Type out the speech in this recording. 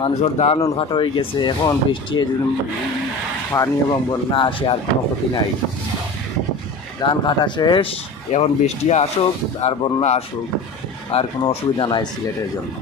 মানুষের ধান খাটো হয়ে গেছে। এখন বৃষ্টি পানি এবং বন্যা আসে আর কোনো ক্ষতি নাই। ধান কাটা শেষ, এখন বৃষ্টি আসুক আর বন্যা আসুক আর কোনো অসুবিধা নাই সিলেটের জন্য।